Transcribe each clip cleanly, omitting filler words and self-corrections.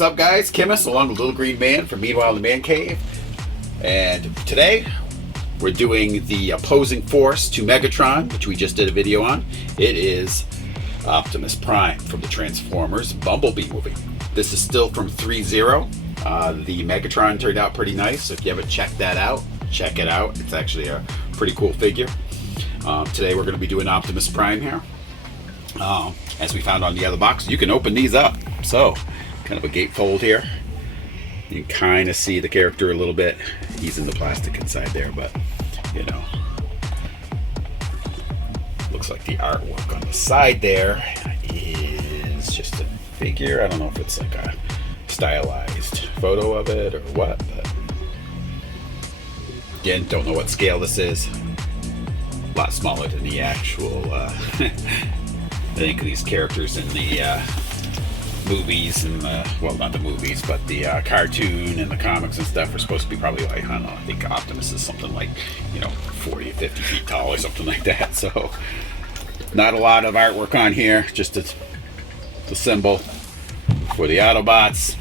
What's up, guys? Kimmis along with Little Green Man from Meanwhile in the Man Cave. And today we're doing the opposing force to Megatron, which we just did a video on. It is Optimus Prime from the Transformers Bumblebee movie. This is still from Threezero. The Megatron turned out pretty nice, so if you haven't checked that out, check it out. It's actually a pretty cool figure. Today we're going to be doing Optimus Prime here. As we found on the other box, you can open these up. So, kind of a gatefold here. You can kind of see the character a little bit. He's in the plastic inside there, but you know, looks like the artwork on the side there is just a figure. I don't know if it's like a stylized photo of it or what, but again, don't know what scale this is. A lot smaller than the actual I think these characters in the movies and well, not the movies, but the cartoon and the comics and stuff are supposed to be probably like, I don't know, I think Optimus is something like, you know, 40 or 50 feet tall or something like that. So not a lot of artwork on here, just the symbol for the Autobots.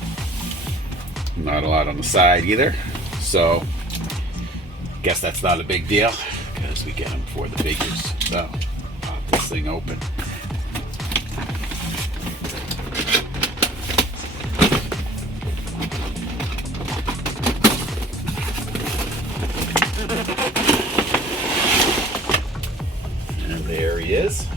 Not a lot on the side either. So guess that's not a big deal because we get them for the figures. So pop this thing open. And there he is.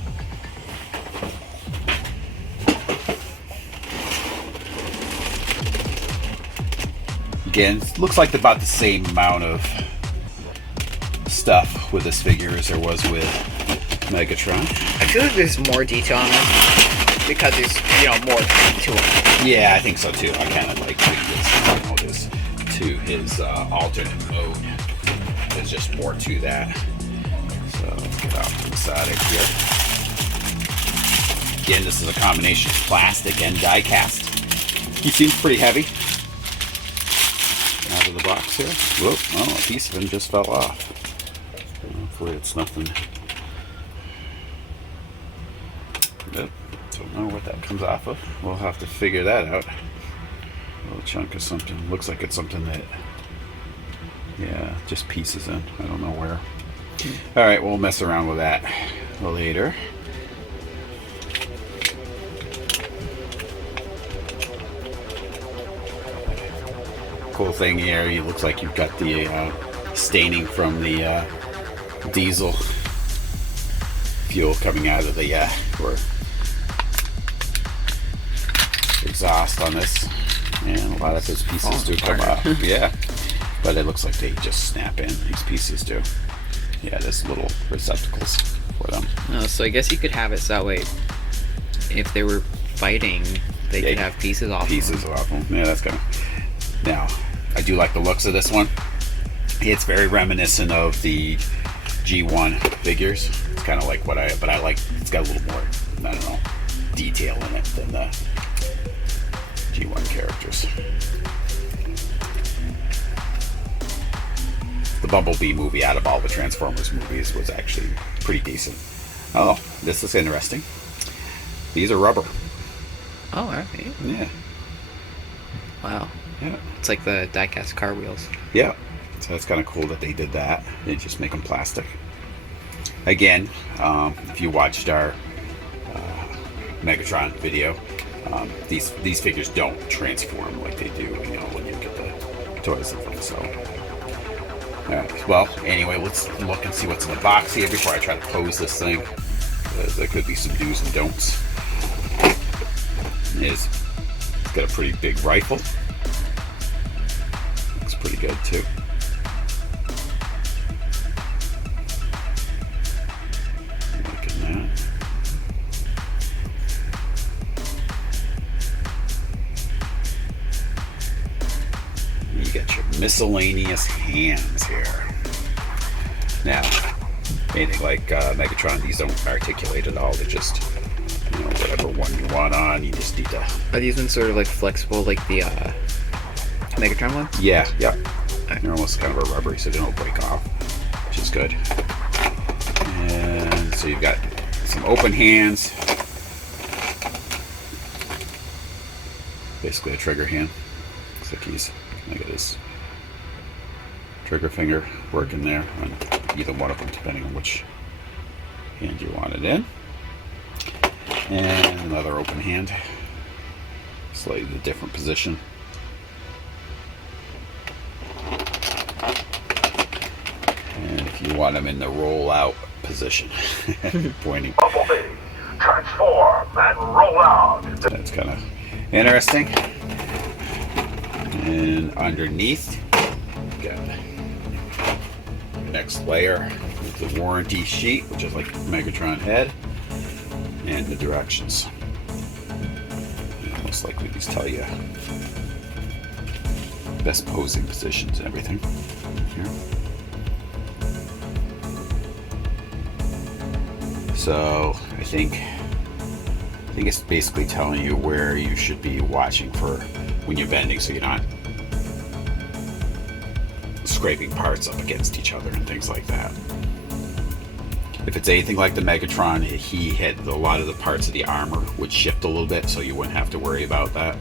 Again, looks like about the same amount of stuff with this figure as there was with Megatron. I feel like there's more detail on this because there's, you know, more to it. Yeah, I think so too. I kind of like this to his alternate mode. There's just more to that. So get out to the side of here. Again, this is a combination of plastic and die cast. He seems pretty heavy. Out of the box here. Whoop! Oh, a piece of him just fell off. Hopefully, it's nothing. Yep. Don't know what that comes off of. We'll have to figure that out. A little chunk of something. Looks like it's something that, yeah, just pieces in. I don't know where. All right, we'll mess around with that later. Cool thing here. It looks like you've got the staining from the diesel fuel coming out of the or exhaust on this, and a lot of those pieces do come off. Yeah, but it looks like they just snap in. These pieces do. Yeah, there's little receptacles for them. Oh, so I guess you could have it so that way if they were fighting, they could have pieces off them. Yeah, that's kind of. Now, I do like the looks of this one. It's very reminiscent of the G1 figures. It's kind of like what but I like, it's got a little more, I don't know, detail in it than the G1 characters. The Bumblebee movie out of all the Transformers movies was actually pretty decent. Oh, this is interesting. These are rubber. Oh, are they? Yeah. Wow. Yeah. It's like the die-cast car wheels. Yeah. So it's kind of cool that they did that. They just make them plastic. Again, if you watched our Megatron video, these figures don't transform like they do, you know, when you get the toys and things. So, well, anyway, let's look and see what's in the box here before I try to pose this thing. There could be some do's and don'ts. It's got a pretty big rifle. Looks pretty good too. You got your miscellaneous hands here. Now, anything like Megatron, these don't articulate at all. They're just, you know, whatever one you want on. You just need to. Are these ones sort of like flexible, like the Megatron ones? Yeah, yeah. They're almost kind of a rubbery, so they don't break off, which is good. And so you've got some open hands. basically a trigger hand. Looks like he's gonna get his trigger finger working there on either one of them, depending on which hand you want it in. And another open hand, slightly different position. And if you want them in the roll out position, pointing. Bumblebee, transform and roll out. That's kind of interesting. And underneath, got the next layer with the warranty sheet, which is like Megatron head, and the directions. And most likely these tell you best posing positions and everything here. So I think it's basically telling you where you should be watching for when you're bending, so you're not scraping parts up against each other and things like that. If it's anything like the Megatron, he had a lot of the parts of the armor would shift a little bit, so you wouldn't have to worry about that.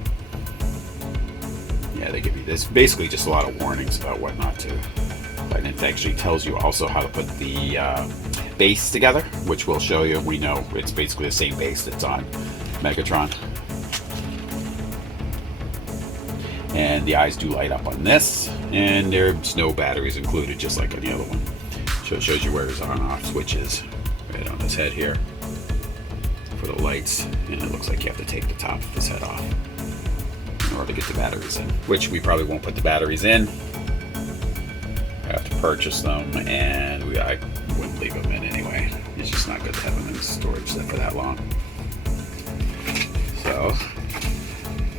Yeah, they give you this. Basically just a lot of warnings about what not to. And it actually tells you also how to put the base together, which we'll show you. We know it's basically the same base that's on Megatron. And the eyes do light up on this, and there's no batteries included, just like on the other one. So it shows you where his on-off switch is, right on his head here for the lights, and it looks like you have to take the top of his head off in order to get the batteries in, which we probably won't put the batteries in. I have to purchase them, and I wouldn't leave them in anyway. It's just not good to have them in storage for that long. So,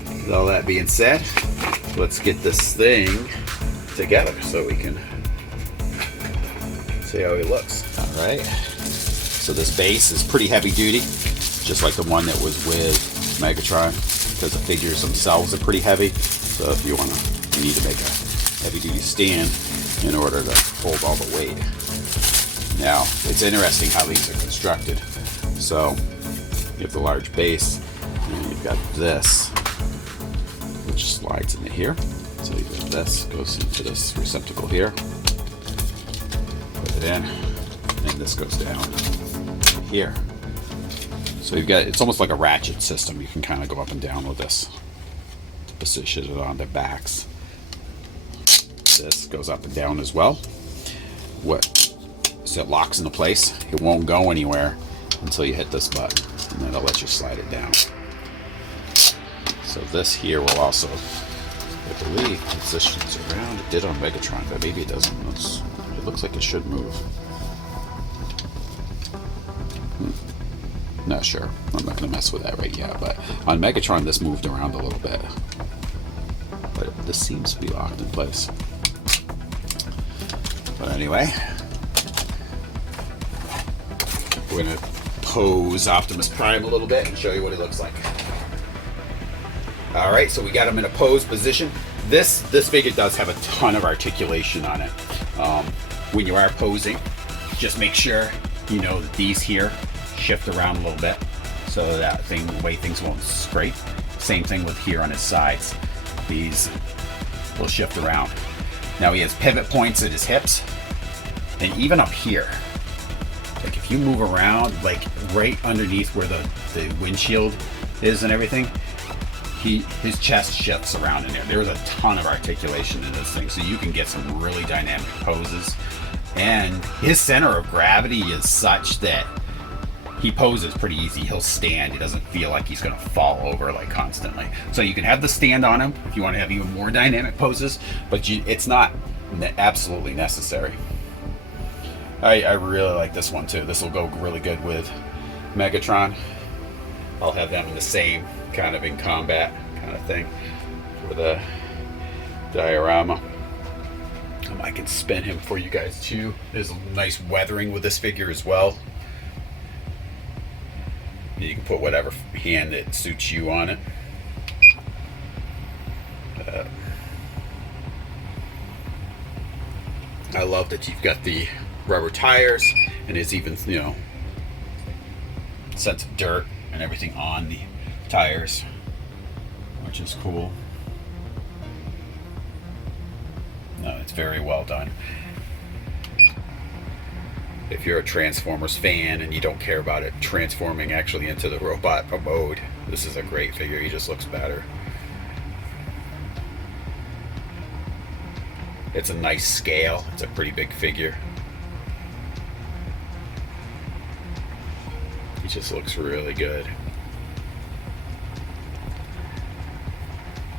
with all that being said, let's get this thing together so we can see how he looks. All right. So this base is pretty heavy duty, just like the one that was with Megatron, because the figures themselves are pretty heavy. So if you need to make a heavy duty stand in order to hold all the weight. Now, it's interesting how these are constructed. So you have the large base, and you've got this, which slides into here. So you got this, goes into this receptacle here. Put it in, and this goes down here. So you've got, it's almost like a ratchet system. You can kind of go up and down with this to position it on their backs. This goes up and down as well. So it locks into place. It won't go anywhere until you hit this button, and then it'll let you slide it down. So this here will also, I believe, positions around. It did on Megatron, but maybe it doesn't. It looks like it should move. Not sure. I'm not going to mess with that right yet. But on Megatron, this moved around a little bit. But this seems to be locked in place. But anyway, we're going to pose Optimus Prime a little bit and show you what he looks like. All right, so we got him in a pose position. This figure does have a ton of articulation on it. When you are posing, just make sure you know that these here shift around a little bit, so that the way things won't scrape. Same thing with here on his sides. These will shift around. Now he has pivot points at his hips, and even up here. Like if you move around, like right underneath where the windshield is and everything, his chest shifts around in there. There's a ton of articulation in this thing, so you can get some really dynamic poses. And his center of gravity is such that he poses pretty easy. He'll stand. He doesn't feel like he's going to fall over like constantly. So you can have the stand on him if you want to have even more dynamic poses, but it's not absolutely necessary. I really like this one too. This will go really good with Megatron. I'll have them in the same kind of in combat kind of thing for the diorama. I can spin him for you guys too. There's a nice weathering with this figure as well. You can put whatever hand that suits you on it. I love that you've got the rubber tires, and there's even, sense of dirt and everything on the tires. which is cool. No, it's very well done. If you're a Transformers fan and you don't care about it transforming actually into the robot mode, this is a great figure. He just looks better. It's a nice scale. It's a pretty big figure. He just looks really good.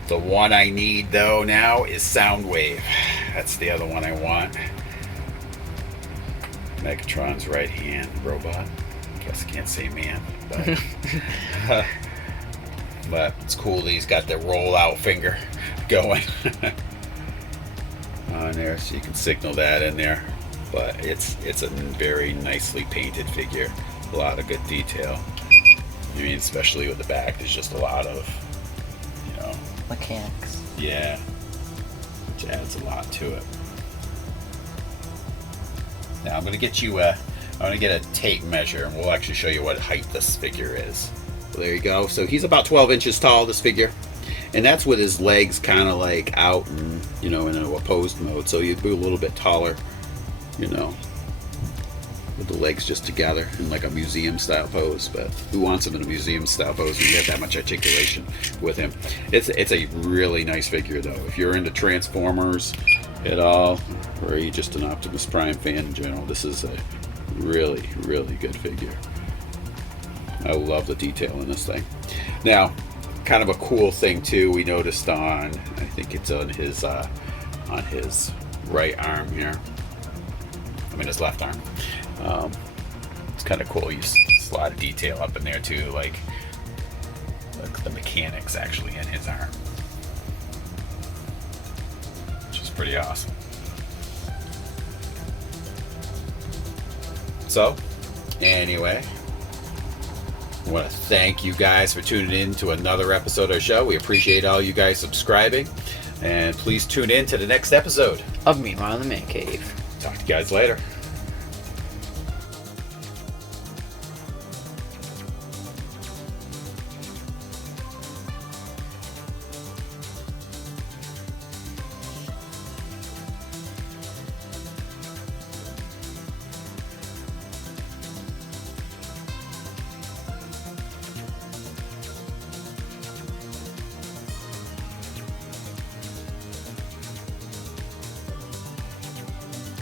The one I need though now is Soundwave. That's the other one I want. Megatron's right hand robot. Guess I can't say man, but but it's cool that he's got the roll out finger going on there, so you can signal that in there. But it's a very nicely painted figure. A lot of good detail. I mean, especially with the back, there's just a lot of, you know, mechanics. Yeah, which adds a lot to it. Now I'm gonna get you I'm gonna get a tape measure, and we'll actually show you what height this figure is. So there you go. So he's about 12 inches tall, this figure, and that's with his legs kind of like out and, you know, in a opposed mode. So you'd be a little bit taller, you know, with the legs just together in like a museum style pose. But who wants him in a museum style pose when you have that much articulation with him? It's a really nice figure though. If you're into Transformers at all, or are you just an Optimus Prime fan in general, this is a really, really good figure. I love the detail in this thing. Now, kind of a cool thing too, we noticed on, I think it's on his right arm here. I mean his left arm. It's kind of cool. There's a lot of detail up in there too, like the mechanics actually in his arm, which is pretty awesome. So, anyway, I want to thank you guys for tuning in to another episode of our show. We appreciate all you guys subscribing, and please tune in to the next episode Of Meanwhile in the Man Cave. Talk to you guys later.